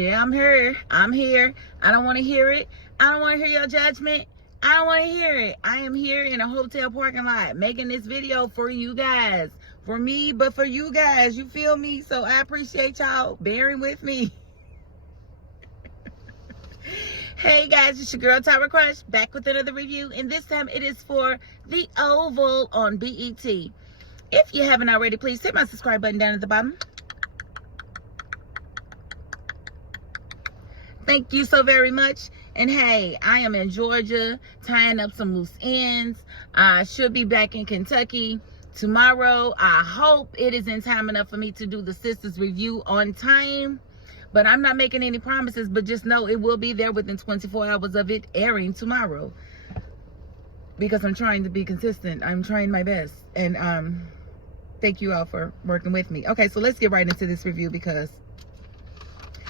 Yeah, I'm here. I'm here. I don't want to hear it. I don't want to hear your judgment. I don't want to hear it. I am here in a hotel parking lot making this video for you guys. For me, but for you guys. You feel me? So I appreciate y'all bearing with me. Hey guys, it's your girl Tyra Crush back with another review, and this time it is for The Oval on BET. If you haven't already, please hit my subscribe button down at the bottom. Thank you so very much. And hey, I am in Georgia tying up some loose ends. I should be back in Kentucky tomorrow. I hope it is in time enough for me to do the sisters review on time. But I'm not making any promises, but just know it will be there within 24 hours of it airing tomorrow. Because I'm trying to be consistent. I'm trying my best. And thank you all for working with me. Okay, so let's get right into this review because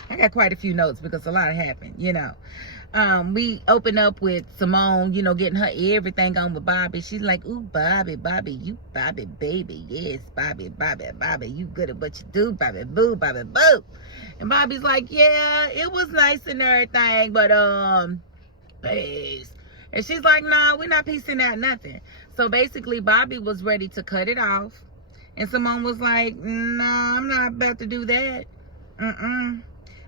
I got quite a few notes because a lot happened, you know. We open up with Simone, you know, getting her everything on with Bobby. She's like, ooh, Bobby, you Bobby, baby. Yes, Bobby, you good at what you do, Bobby, boo, Bobby, boo. And Bobby's like, yeah, it was nice and everything, but, peace. And she's like, nah, we're not piecing out nothing. So basically, Bobby was ready to cut it off. And Simone was like, nah, I'm not about to do that. I'm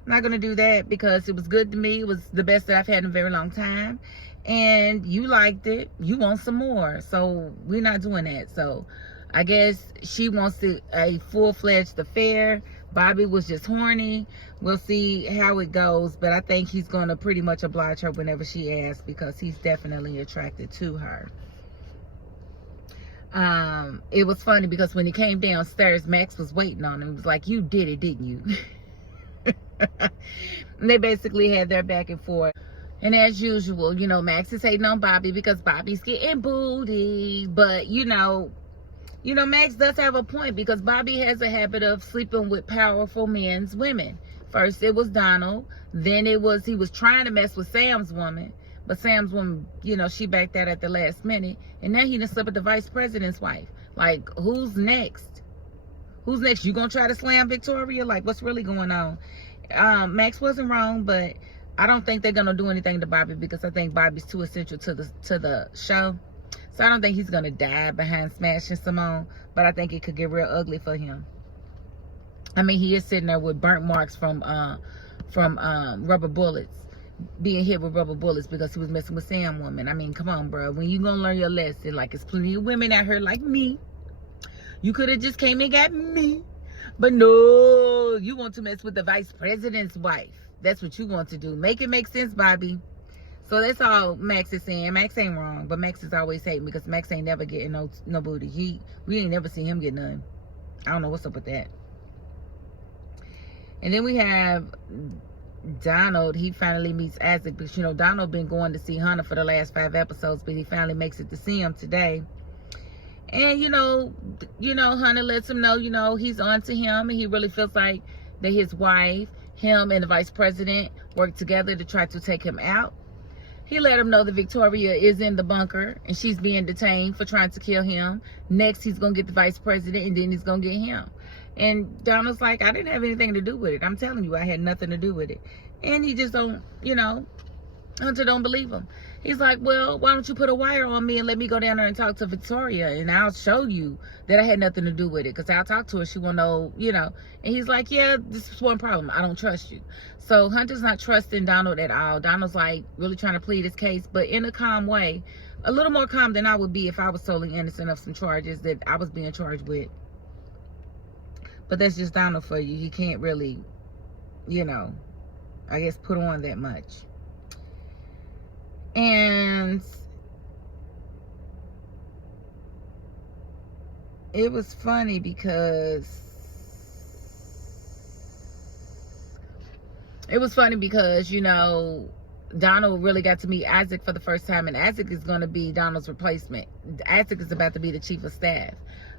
not going to do that because it was good to me. It was the best that I've had in a very long time. And you liked it. You want some more. So we're not doing that. So I guess she wants a full-fledged affair. Bobby was just horny. We'll see how it goes. But I think he's going to pretty much oblige her whenever she asks because he's definitely attracted to her. It was funny because when he came downstairs, Max was waiting on him. He was like, you did it, didn't you? And they basically had their back and forth. And as usual, you know, Max is hating on Bobby because Bobby's getting booty. But, you know, Max does have a point because Bobby has a habit of sleeping with powerful men's women. First it was Donald. Then he was trying to mess with Sam's woman. But Sam's woman, you know, she backed out at the last minute. And now he done slept with the vice president's wife. Like, who's next? Who's next? You gonna try to slam Victoria? Like, what's really going on? Max wasn't wrong, but I don't think they're gonna do anything to Bobby because I think Bobby's too essential to the show. So I don't think he's gonna die behind smashing Simone, but I think it could get real ugly for him. I mean, he is sitting there with burnt marks from rubber bullets, being hit with rubber bullets because he was messing with Sam woman. I mean, come on, bro. When you gonna learn your lesson? Like, it's plenty of women out here like me. You could have just came and got me. But no, you want to mess with the vice president's wife. That's what you want to do. Make it make sense, Bobby. So that's all Max is saying. Max ain't wrong, but Max is always hating because Max ain't never getting no booty. We ain't never seen him get none. I don't know what's up with that. And then we have Donald. He finally meets Isaac because, you know, Donald been going to see Hunter for the last 5 episodes, but he finally makes it to see him today. And, you know, Hunter lets him know, you know, he's on to him. And he really feels like that his wife, him, and the vice president worked together to try to take him out. He let him know that Victoria is in the bunker and she's being detained for trying to kill him. Next, he's going to get the vice president and then he's going to get him. And Donald's like, I didn't have anything to do with it. I'm telling you, I had nothing to do with it. And he just don't, you know, Hunter don't believe him. He's like, well, why don't you put a wire on me and let me go down there and talk to Victoria and I'll show you that I had nothing to do with it because I'll talk to her. She will know, you know. And he's like, yeah, this is one problem. I don't trust you. So Hunter's not trusting Donald at all. Donald's like really trying to plead his case, but in a calm way, a little more calm than I would be if I was totally innocent of some charges that I was being charged with. But that's just Donald for you. He can't really, you know, I guess put on that much. And it was funny because you know, Donald really got to meet Isaac for the first time, and Isaac is going to be Donald's replacement. Isaac is about to be the chief of staff.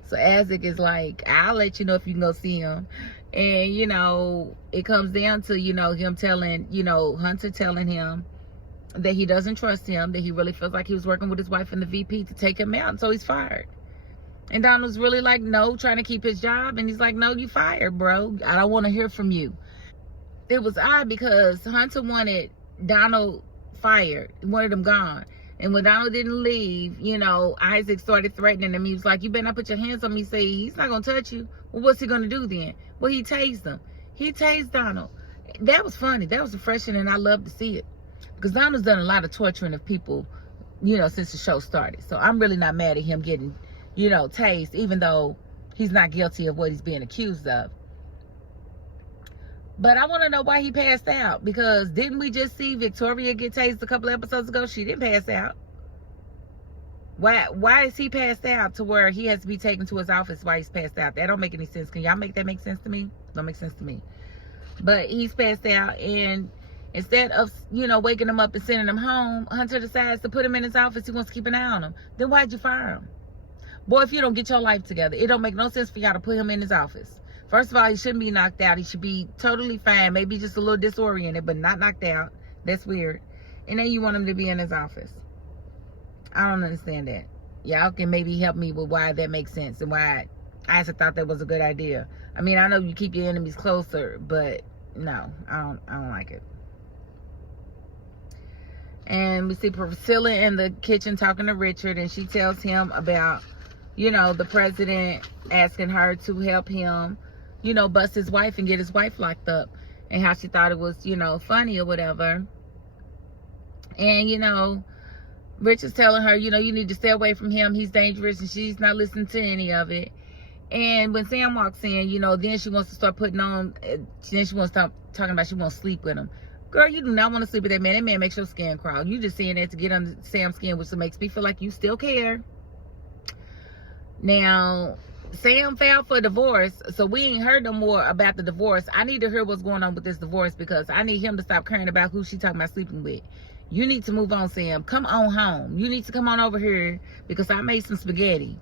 So Isaac is like, I'll let you know if you can go see him. And, you know, it comes down to, you know, him telling, you know, Hunter telling him that he doesn't trust him, that he really feels like he was working with his wife and the VP to take him out, and so he's fired. And Donald's really like, no, trying to keep his job. And he's like, no, you fired, bro. I don't want to hear from you. it was odd because Hunter wanted Donald fired, wanted him gone. And when Donald didn't leave, you know, Isaac started threatening him. He was like, you better not put your hands on me. Say, he's not going to touch you. Well, what's he going to do then? Well, he tased him. He tased Donald. That was funny. That was refreshing, and I love to see it. Because Donald's done a lot of torturing of people, you know, since the show started. So I'm really not mad at him getting, you know, tased, even though he's not guilty of what he's being accused of. But I want to know why he passed out, because didn't we just see Victoria get tased a couple episodes ago? She didn't pass out. Why is he passed out to where he has to be taken to his office while he's passed out? That don't make any sense. Can y'all make that make sense to me? Don't make sense to me. But he's passed out, and instead of, you know, waking him up and sending him home, Hunter decides to put him in his office. He wants to keep an eye on him. Then why'd you fire him? Boy, if you don't get your life together, it don't make no sense for y'all to put him in his office. First of all, he shouldn't be knocked out. He should be totally fine. Maybe just a little disoriented, but not knocked out. That's weird. And then you want him to be in his office. I don't understand that. Y'all can maybe help me with why that makes sense and why Isaac thought that was a good idea. I mean, I know you keep your enemies closer, but no, I don't like it. And we see Priscilla in the kitchen talking to Richard, and she tells him about, you know, the president asking her to help him, you know, bust his wife and get his wife locked up, and how she thought it was, you know, funny or whatever. And, you know, Richard's telling her, you know, you need to stay away from him. He's dangerous, and she's not listening to any of it. And when Sam walks in, you know, then she wants to start putting on, then she wants to start talking about she wants to sleep with him. Girl, you do not want to sleep with that man. That man makes your skin crawl. You just saying that to get under Sam's skin, which makes me feel like you still care. Now, Sam filed for divorce, so we ain't heard no more about the divorce. I need to hear what's going on with this divorce, because I need him to stop caring about who she talking about sleeping with. You need to move on, Sam. Come on home. You need to come on over here, because I made some spaghetti.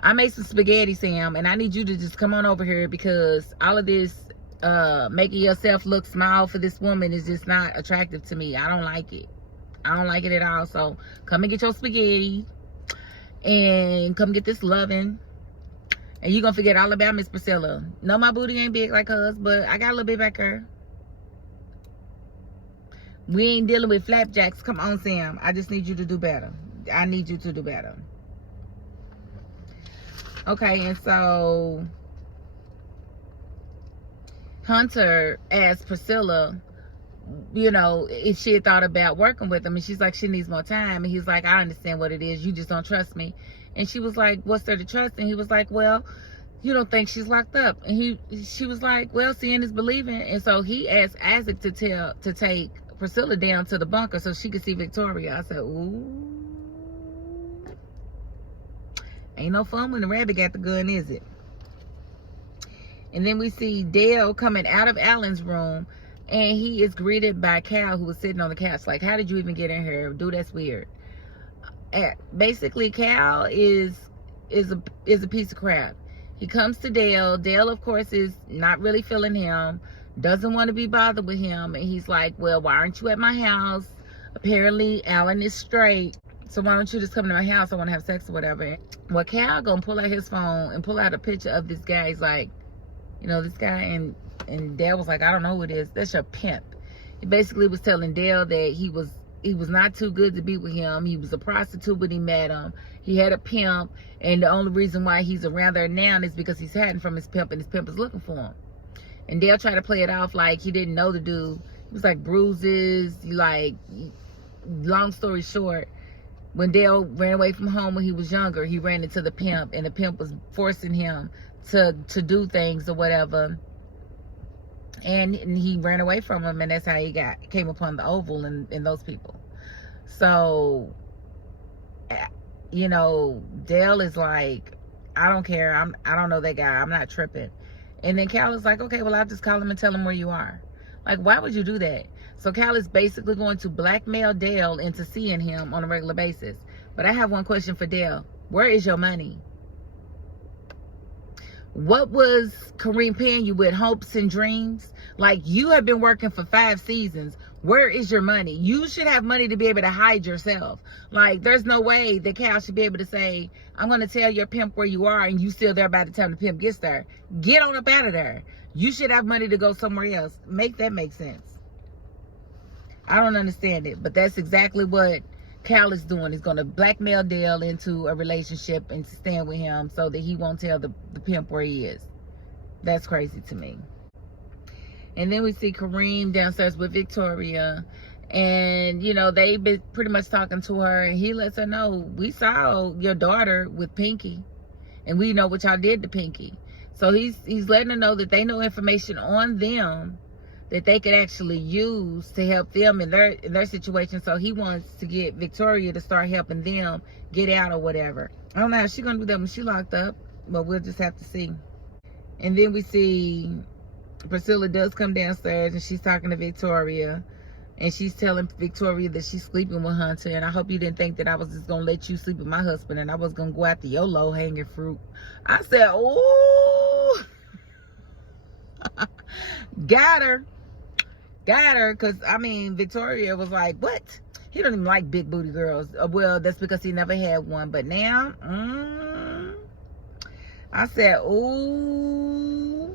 I made some spaghetti, Sam, and I need you to just come on over here, because all of this making yourself look small for this woman is just not attractive to me. I don't like it. I don't like it at all. So come and get your spaghetti, and come get this loving, and you're gonna forget all about Miss Priscilla. No, my booty ain't big like hers, but I got a little bit back here. We ain't dealing with flapjacks. Come on, Sam. I just need you to do better. I need you to do better. Okay, and so Hunter asked Priscilla, you know, if she had thought about working with him, and she's like, she needs more time. And he's like, I understand what it is. You just don't trust me. And she was like, what's there to trust? And he was like, well, you don't think she's locked up. And she was like, well, seeing is believing. And so he asked Isaac to take Priscilla down to the bunker so she could see Victoria. I said, ooh, ain't no fun when the rabbit got the gun, is it? And then we see Dale coming out of Alan's room, and he is greeted by Cal, who was sitting on the couch. Like, how did you even get in here? Dude, that's weird. Basically, Cal is a piece of crap. He comes to Dale. Dale, of course, is not really feeling him, doesn't want to be bothered with him. And he's like, well, why aren't you at my house? Apparently, Alan is straight, so why don't you just come to my house? I want to have sex or whatever. Well, Cal gonna pull out his phone and pull out a picture of this guy. He's like, you know, this guy, and Dale was like, I don't know who it is. That's your pimp. He basically was telling Dale that he was not too good to be with him. He was a prostitute when he met him. He had a pimp, and the only reason why he's around there now is because he's hiding from his pimp, and his pimp is looking for him. And Dale tried to play it off like he didn't know the dude. He was like bruises, like, long story short, when Dale ran away from home when he was younger, he ran into the pimp, and the pimp was forcing him to do things or whatever. And he ran away from him, and that's how he came upon the Oval and those people. So, you know, Dale is like, I don't care. I don't know that guy. I'm not tripping. And then Cal is like, okay, well, I'll just call him and tell him where you are. Like, why would you do that? So Cal is basically going to blackmail Dale into seeing him on a regular basis. But I have one question for Dale. Where is your money? What was Kareem paying you with? Hopes and dreams? Like, you have been working for 5 seasons. Where is your money? You should have money to be able to hide yourself. Like, there's no way that Cal should be able to say, I'm going to tell your pimp where you are, and you still there by the time the pimp gets there. Get on up out of there. You should have money to go somewhere else. Make that make sense. I don't understand it, but that's exactly what Cal is doing. He's going to blackmail Dale into a relationship and stand with him so that he won't tell the pimp where he is. That's crazy to me. And then we see Kareem downstairs with Victoria. And, you know, they've been pretty much talking to her. And he lets her know, we saw your daughter with Pinky. And we know what y'all did to Pinky. So he's letting her know that they know information on them that they could actually use to help them in their situation. So he wants to get Victoria to start helping them get out or whatever. I don't know how she's going to do that when she's locked up. But we'll just have to see. And then we see Priscilla does come downstairs and she's talking to Victoria. And she's telling Victoria that she's sleeping with Hunter. And I hope you didn't think that I was just going to let you sleep with my husband. And I was going to go after your low-hanging fruit. I said, ooh. Got her. Because, I mean, Victoria was like, what? He don't even like big booty girls. Well, that's because he never had one. But now, I said, ooh.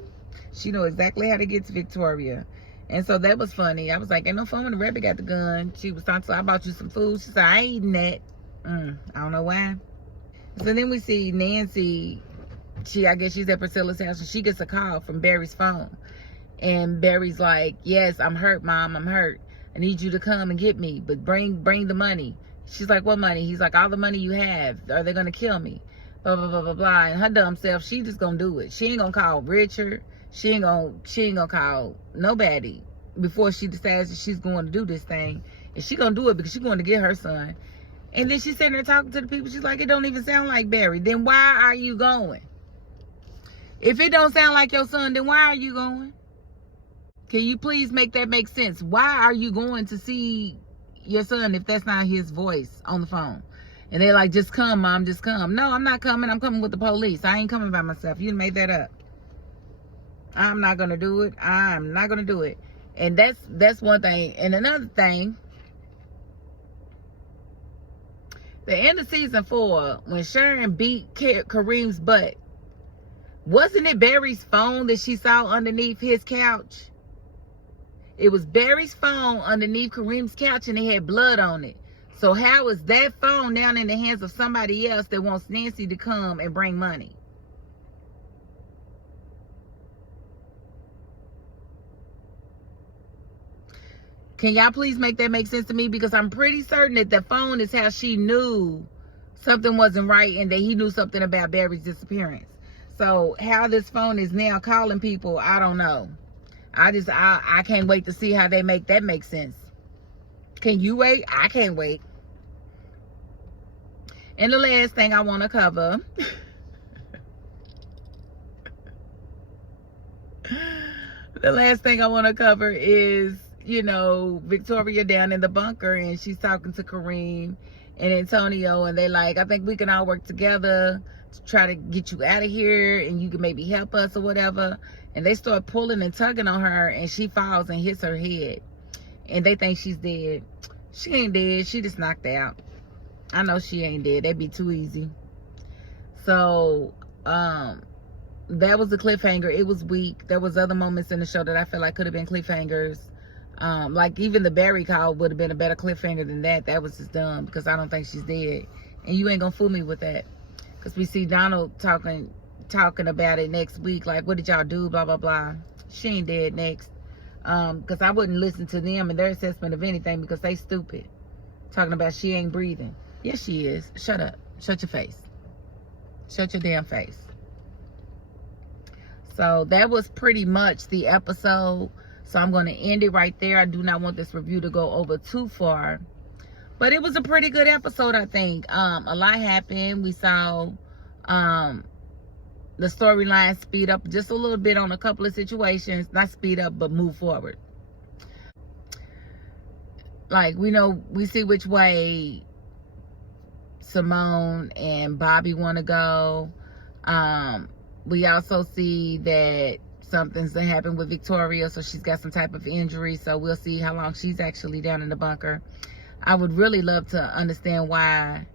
She know exactly how to get to Victoria. And so that was funny. I was like, ain't no fun when the rabbit got the gun. She was talking to her, I bought you some food. She said, I ain't eating that. I don't know why. So then we see Nancy. I guess she's at Priscilla's house. And she gets a call from Barry's phone. And Barry's like, yes, I'm hurt, Mom. I'm hurt. I need you to come and get me. But bring the money. She's like, what money? He's like, all the money you have. Are they going to kill me? Blah, blah, blah, blah, blah. And her dumb self, she just going to do it. She ain't going to call Richard. She ain't gonna call nobody before she decides that she's going to do this thing. And she gonna do it because she's going to get her son. And then she's sitting there talking to the people. She's like, it don't even sound like Barry. Then why are you going? If it don't sound like your son, then why are you going? Can you please make that make sense? Why are you going to see your son if that's not his voice on the phone? And they're like, just come, Mom, just come. No, I'm not coming. I'm coming with the police. I ain't coming by myself. You made that up. I'm not going to do it. I'm not going to do it. And that's one thing. And another thing, the end of season 4, when Sharon beat Kareem's butt, wasn't it Barry's phone that she saw underneath his couch? It was Barry's phone underneath Kareem's couch and it had blood on it. So how is that phone down in the hands of somebody else that wants Nancy to come and bring money? Can y'all please make that make sense to me? Because I'm pretty certain that the phone is how she knew something wasn't right and that he knew something about Barry's disappearance. So how this phone is now calling people, I don't know. I can't wait to see how they make that make sense. Can you wait? I can't wait. And the last thing I want to cover. The last thing I want to cover is, you know, Victoria down in the bunker and she's talking to Kareem and Antonio and they like, I think we can all work together to try to get you out of here and you can maybe help us or whatever. And they start pulling and tugging on her and she falls and hits her head. And they think she's dead. She ain't dead. She just knocked out. I know she ain't dead. That'd be too easy. So, that was the cliffhanger. It was weak. There was other moments in the show that I felt like could have been cliffhangers. Like even the Barry call would have been a better cliffhanger than that. That was just dumb because I don't think she's dead. And you ain't gonna fool me with that. Because we see Donald talking about it next week. Like, what did y'all do? Blah, blah, blah. She ain't dead next. Because I wouldn't listen to them and their assessment of anything because they stupid. Talking about she ain't breathing. Yes, she is. Shut up. Shut your face. Shut your damn face. So that was pretty much the episode. So I'm going to end it right there. I do not want this review to go over too far. But it was a pretty good episode, I think. A lot happened. We saw the storyline speed up just a little bit on a couple of situations. Not speed up, but move forward. Like, we see which way Simone and Bobby want to go. We also see that something's happened with Victoria, so she's got some type of injury. So we'll see how long she's actually down in the bunker. I would really love to understand why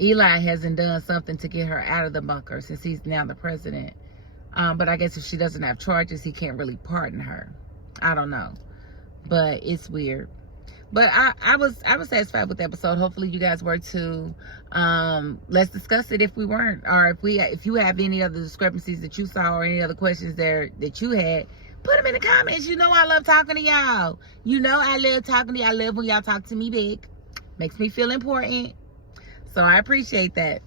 Eli hasn't done something to get her out of the bunker since he's now the president. But I guess if she doesn't have charges, he can't really pardon her. I don't know. But it's weird. But I was satisfied with the episode. Hopefully you guys were too. Let's discuss it if we weren't, or if you have any other discrepancies that you saw, or any other questions there that you had, put them in the comments. You know I love talking to y'all. You know I love talking to y'all. I love when y'all talk to me big. Makes me feel important. So I appreciate that.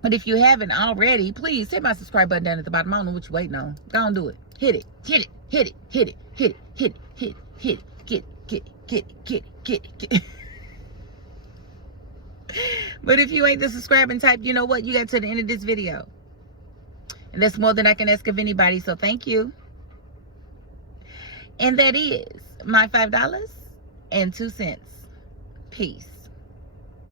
But if you haven't already, please hit my subscribe button down at the bottom. I don't know what you're waiting on. Go on, do it. Hit it. Hit it. Hit it. Hit it. Hit it. Hit it. Hit it. Hit it. Get it. But if you ain't the subscribing type, you know what? You got to the end of this video. And that's more than I can ask of anybody. So thank you. And that is my $5.02. Peace.